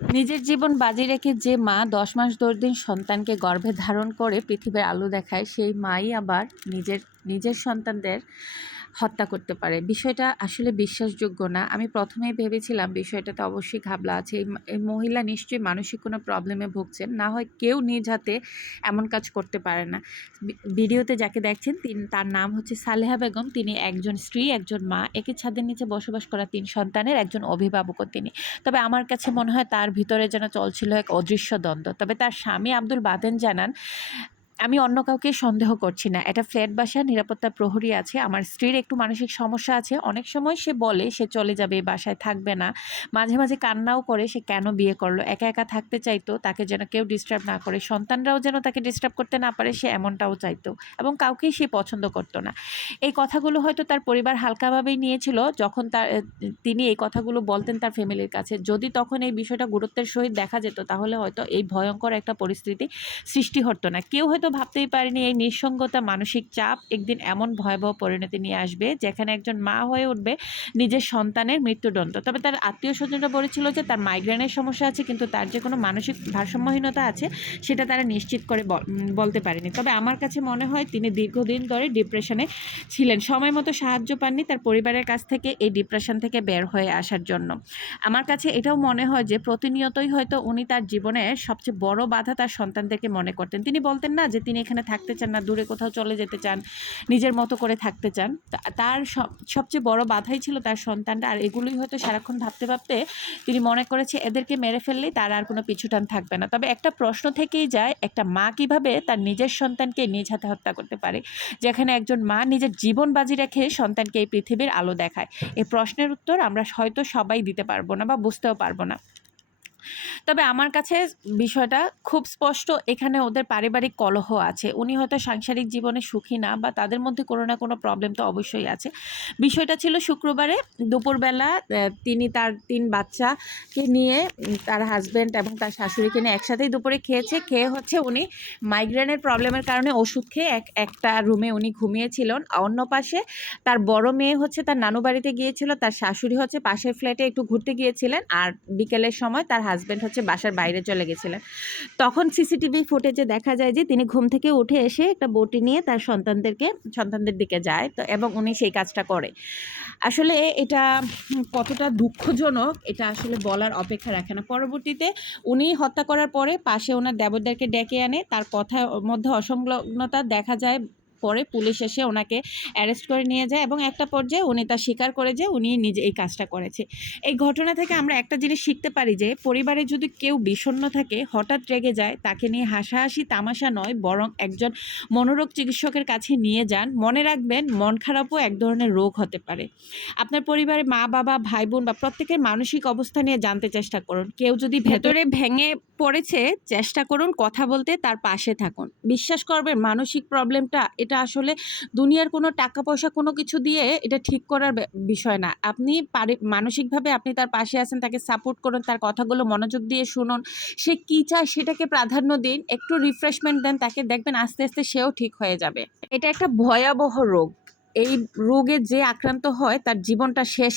নিজের জীবন বাজি রেখে যে মা দশ মাস দশ দিন সন্তানকে গর্ভে ধারণ করে পৃথিবীর আলো দেখায়, সেই মাই আবার নিজের নিজের সন্তানদের হত্যা করতে পারে। বিষয়টা আসলে বিশ্বাসযোগ্য না। আমি প্রথমেই ভেবেছিলাম বিষয়টাতে অবশ্যই ঘাবলা আছে। এই মহিলা নিশ্চয়ই মানসিক কোনো প্রবলেমে ভুগছেন। না হয় কেউ নিজ হাতে এমন কাজ করতে পারে না। ভিডিওতে যাকে দেখছেন তিনি, তার নাম হচ্ছে সালেহা বেগম। তিনি একজন স্ত্রী, একজন মা। একই ছাদের নিচে বসবাস করা তিন সন্তানের একজন অভিভাবকও তিনি। তবে আমার কাছে মনে হয় তার ভিতরে যেন চলছিল এক অদৃশ্য দ্বন্দ্ব। তবে তার স্বামী আব্দুল বাদেন জানান আমি অন্য কাউকে সন্দেহ করছি না। এটা ফ্ল্যাট বাসা নিরাপত্তা প্রহরী আছে, আমার স্ত্রীর একটু মানসিক সমস্যা আছে। অনেক সময় সে বলে সে চলে যাবে বাসায় থাকবে না। মাঝে মাঝে কান্নাও করে, সে কেন বিয়ে করল? একা একা থাকতে চাইতো, তাকে যেন কেউ ডিস্টার্ব না করে। সন্তানরাও যেন তাকে ডিস্টার্ব করতে না পারে, সে এমনটাও চাইতো এবং কাউকেই সে পছন্দ করতো না। এই কথাগুলো হয়তো তার পরিবার হালকাভাবেই নিয়েছিল। যখন তার তিনি এই কথাগুলো বলতেন তার ফ্যামিলির কাছে। যদি তখন এই বিষয়টা গুরুত্বের সহিত দেখা যেত, তাহলে হয়তো এই ভয়ঙ্কর একটা পরিস্থিতি সৃষ্টি হতো না। কেউ হয়তো ভাবতেই পারেনি এই নিঃসঙ্গতা মানসিক চাপ একদিন এমন ভয়াবহ পরিণতি নিয়ে আসবে যেখানে একজন মা হয়ে উঠবে নিজের সন্তানের মৃত্যুদণ্ড। তবে তার আত্মীয় স্বজনরা বলেছিল যে তার মাইগ্রেনের সমস্যা আছে কিন্তু তার যে কোনো মানসিক ভারসাম্যহীনতা আছে সেটা তারা নিশ্চিত করে বলতে পারেনি। তবে আমার কাছে মনে হয় তিনি দীর্ঘদিন ধরে ডিপ্রেশনে ছিলেন। সময় মতো সাহায্য পাননি তার পরিবারের কাছ থেকে এই ডিপ্রেশন থেকে বের হয়ে আসার জন্য। আমার কাছে এটাও মনে হয় যে প্রতিনিয়তই হয়তো উনি তার জীবনের সবচেয়ে বড় বাধা তার সন্তানদেরকে মনে করতেন। তিনি বলতেন না যে তিনি এখানে থাকতে চান না, দূরে কোথাও চলে যেতে চান, নিজের মতো করে থাকতে চান তার সব- সবচেয়ে বড় বাধাই ছিল তার সন্তানটা, আর এগুলোই হয়তো সারাক্ষণ ভাবতে ভাবতে তিনি মনে করেছে, এদেরকে মেরে ফেললেই তার আর কোনো পিছুটান থাকবে না। তবে একটা প্রশ্ন থেকেই যায়, একটা মা কীভাবে তার নিজের সন্তানকে নিজ হাতে হত্যা করতে পারে? যেখানে একজন মা নিজের জীবন বাজি রেখে সন্তানকে এই পৃথিবীর আলো দেখায়। এই প্রশ্নের উত্তর আমরা হয়তো সবাই দিতে পারব না বা বুঝতেও পারব না। তবে আমার কাছে বিষয়টা খুব স্পষ্ট, এখানে ওদের পারিবারিক কলহ আছে। উনি হয়তো সাংসারিক জীবনে সুখী না বা তাদের মধ্যে কোনো না কোনো প্রবলেম তো অবশ্যই আছে। বিষয়টা ছিল শুক্রবারে দুপুরবেলা তিনি তার তিন বাচ্চাকে নিয়ে তার হাজব্যান্ড এবং তার শাশুড়িকে নিয়ে একসাথেই দুপুরে খেয়েছে। খেয়ে হচ্ছে উনি মাইগ্রেনের প্রবলেমের কারণে ওষুধ খেয়ে এক, একটা রুমে উনি ঘুমিয়েছিলেন। অন্য পাশে তার বড় মেয়ে হচ্ছে তার নানু বাড়িতে গিয়েছিল, তার শাশুড়ি হচ্ছে পাশের ফ্ল্যাটে একটু ঘুরতে গিয়েছিলেন। আর বিকেলের সময় তার হাজব্যান্ড হচ্ছে বাসার বাইরে চলে গেছিলেন। তখন সিসিটিভি ফুটেজে দেখা যায় যে তিনি ঘুম থেকে উঠে এসে একটা বটি নিয়ে তার সন্তানদেরকে, সন্তানদের দিকে যায় তো এবং উনি সেই কাজটা করে। আসলে এটা কতটা দুঃখজনক, এটা আসলে বলার অপেক্ষা রাখে না। পরবর্তীতে উনি হত্যা করার পরে পাশে ওনার দেবরদেরকে ডেকে আনে, তার কথার মধ্যে অসংলগ্নতা দেখা যায় পরে পুলিশ এসে ওনাকে অ্যারেস্ট করে নিয়ে যায় এবং একটা পর্যায়ে উনি তা স্বীকার করে যে উনি নিজে এই কাজটা করেছে। এই ঘটনা থেকে আমরা একটা জিনিস শিখতে পারি যে পরিবারে যদি কেউ বিষণ্ণ থাকে, হঠাৎ রেগে যায়, তাকে নিয়ে হাসাহাসি তামাশা নয়, বরং একজন মনোরোগ চিকিৎসকের কাছে নিয়ে যান। মনে রাখবেন, মন খারাপও এক ধরনের রোগ হতে পারে। আপনার পরিবারে মা, বাবা ভাই বোন বা প্রত্যেকের মানসিক অবস্থা নিয়ে জানতে চেষ্টা করুন। কেউ যদি ভেতরে ভেঙে পড়েছে, চেষ্টা করুন কথা বলতে, তার পাশে থাকুন। বিশ্বাস করবেন, মানসিক প্রবলেমটা এটা আসলে দুনিয়ার কোনো টাকা পয়সা কোনো কিছু দিয়ে এটা ঠিক করার বিষয় না। আপনি মানসিকভাবে আপনি তার পাশে আছেন, তাকে সাপোর্ট করুন, তার কথাগুলো মনোযোগ দিয়ে শুনুন। সে কী চায় সেটাকে প্রাধান্য দিন, একটু রিফ্রেশমেন্ট দেন, তাকে দেখবেন আস্তে আস্তে সেও ঠিক হয়ে যাবে। এটা একটা ভয়াবহ রোগ। এই রোগে যে আক্রান্ত হয়, তার জীবনটা শেষ